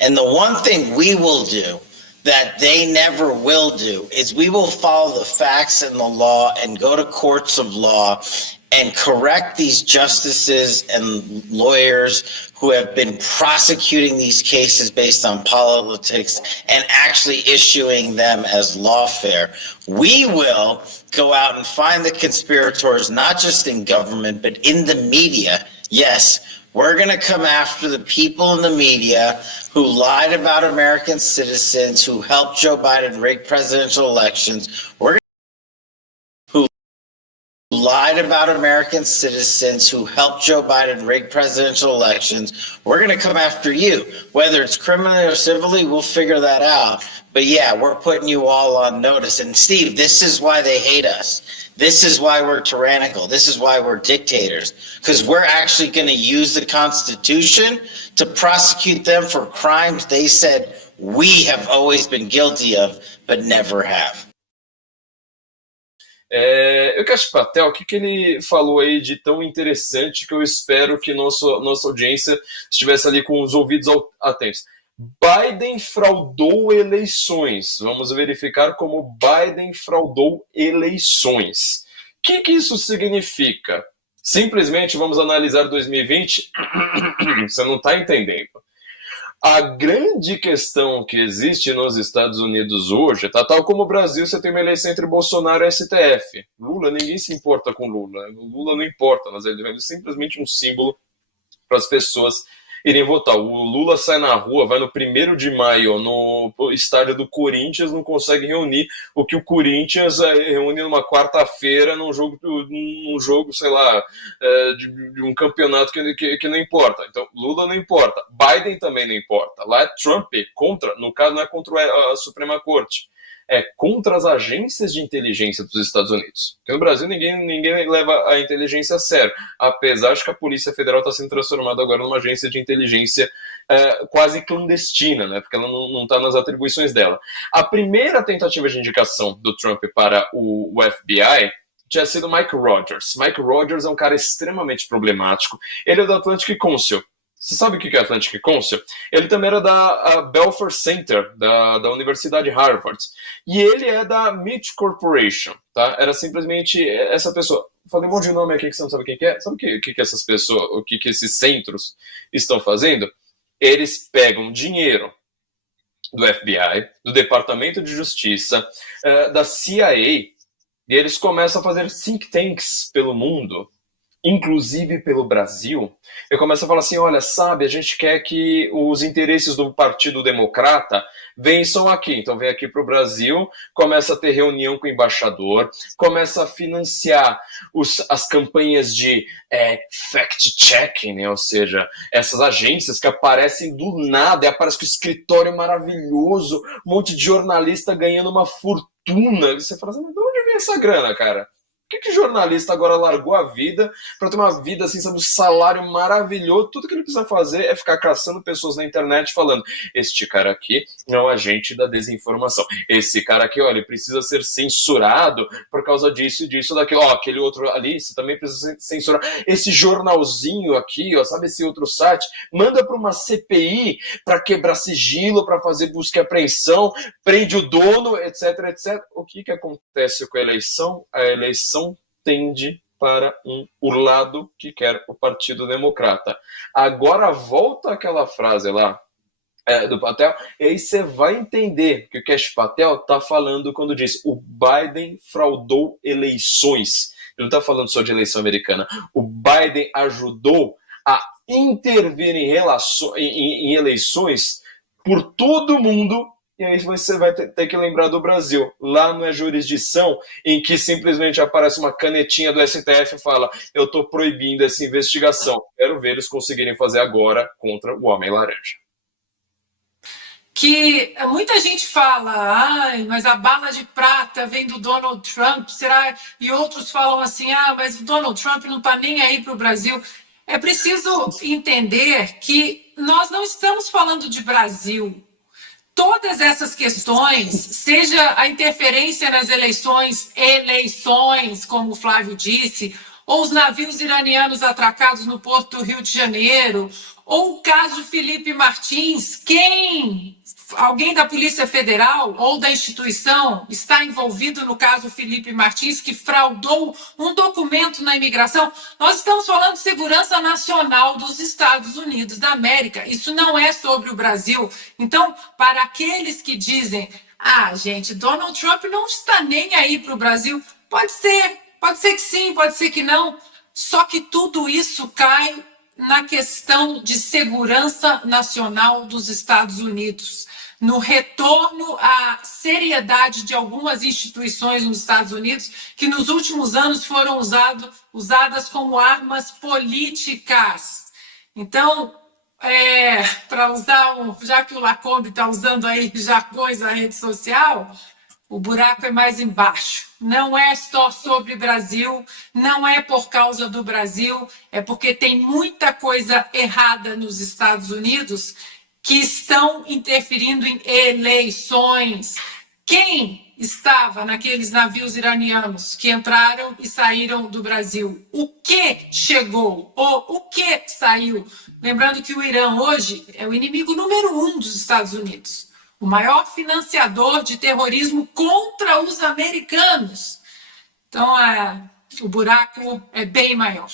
And the one thing we will do that they never will do is we will follow the facts and the law and go to courts of law and correct these justices and lawyers who have been prosecuting these cases based on politics and actually issuing them as lawfare. We will go out and find the conspirators, not just in government, but in the media. Yes, we're going to come after the people in the media who lied about American citizens, who helped Joe Biden rig presidential elections. We're who lied about American citizens, who helped Joe Biden rig presidential elections. We're going to come after you. Whether it's criminally or civilly, we'll figure that out. But yeah, we're putting you all on notice. And Steve, this is why they hate us. This is why we're tyrannical. This is why we're dictators. Because we're actually going to use the Constitution to prosecute them for crimes they said we have always been guilty of, but never have. O Kash Patel, o que ele falou aí de tão interessante que eu espero que nossa audiência estivesse ali com os ouvidos atentos. Biden fraudou eleições. Vamos verificar como Biden fraudou eleições. O que isso significa? Simplesmente vamos analisar 2020? Você não está entendendo. A grande questão que existe nos Estados Unidos hoje, tá tal como o Brasil, você tem uma eleição entre Bolsonaro e STF. Lula, ninguém se importa com Lula. Lula não importa, mas ele é simplesmente um símbolo para as pessoas irem votar. O Lula sai na rua, vai no 1º de maio no estádio do Corinthians, não consegue reunir o que o Corinthians reúne numa quarta-feira num jogo, sei lá, de um campeonato que não importa. Então, Lula não importa. Biden também não importa. Lá é Trump contra, no caso não é contra a Suprema Corte, é contra as agências de inteligência dos Estados Unidos. Porque no Brasil ninguém leva a inteligência a sério, apesar de que a Polícia Federal está sendo transformada agora numa agência de inteligência quase clandestina, né? Porque ela não está nas atribuições dela. A primeira tentativa de indicação do Trump para o FBI tinha sido Mike Rogers. Mike Rogers é um cara extremamente problemático. Ele é do Atlantic Council. Você sabe o que é Atlantic Council? Ele também era da Belfer Center, da Universidade Harvard. E ele é da Meet Corporation, tá? Era simplesmente essa pessoa. Falei um monte de nome aqui que você não sabe quem que é. Sabe o que essas pessoas, o que esses centros estão fazendo? Eles pegam dinheiro do FBI, do Departamento de Justiça, da CIA, e eles começam a fazer think tanks pelo mundo, inclusive pelo Brasil, eu começo a falar assim, olha, sabe, a gente quer que os interesses do Partido Democrata vençam aqui. Então vem aqui para o Brasil, começa a ter reunião com o embaixador, começa a financiar as campanhas de fact-checking, né? Ou seja, essas agências que aparecem do nada, aparece com o escritório maravilhoso, um monte de jornalista ganhando uma fortuna. E você fala assim, mas de onde vem essa grana, cara? Por que jornalista agora largou a vida para ter uma vida assim, sabe, um salário maravilhoso? Tudo que ele precisa fazer é ficar caçando pessoas na internet falando, este cara aqui é um agente da desinformação. Esse cara aqui, olha, ele precisa ser censurado por causa disso e disso, daquilo. Ó, aquele outro ali, você também precisa ser censurado. Esse jornalzinho aqui, ó, sabe esse outro site? Manda para uma CPI para quebrar sigilo, para fazer busca e apreensão, prende o dono, etc, etc. O que acontece com a eleição? A eleição tende para o lado que quer o Partido Democrata. Agora volta aquela frase lá do Patel, e aí você vai entender que o Kash Patel está falando quando diz o Biden fraudou eleições. Ele não está falando só de eleição americana. O Biden ajudou a intervir em eleições por todo mundo. E aí você vai ter que lembrar do Brasil. Lá não é jurisdição em que simplesmente aparece uma canetinha do STF e fala, eu estou proibindo essa investigação. Quero ver eles conseguirem fazer agora contra o Homem-Laranja. Que muita gente fala, mas a bala de prata vem do Donald Trump, será? E outros falam assim, mas o Donald Trump não está nem aí para o Brasil. É preciso entender que nós não estamos falando de Brasil. Todas essas questões, seja a interferência nas eleições, como o Flávio disse, ou os navios iranianos atracados no porto do Rio de Janeiro, Ou o caso Felipe Martins, alguém da Polícia Federal ou da instituição está envolvido no caso Felipe Martins, que fraudou um documento na imigração? Nós estamos falando de segurança nacional dos Estados Unidos da América. Isso não é sobre o Brasil. Então, para aqueles que dizem, gente, Donald Trump não está nem aí para o Brasil, pode ser que sim, pode ser que não. Só que tudo isso cai na questão de segurança nacional dos Estados Unidos, no retorno à seriedade de algumas instituições nos Estados Unidos que nos últimos anos foram usadas como armas políticas. Então, para usar, já que o Lacombe está usando aí jargões na rede social, o buraco é mais embaixo. Não é só sobre Brasil, não é por causa do Brasil, é porque tem muita coisa errada nos Estados Unidos que estão interferindo em eleições. Quem estava naqueles navios iranianos que entraram e saíram do Brasil? O que chegou ou o que saiu? Lembrando que o Irã hoje é o inimigo número 1 dos Estados Unidos. O maior financiador de terrorismo contra os americanos. Então, o buraco é bem maior.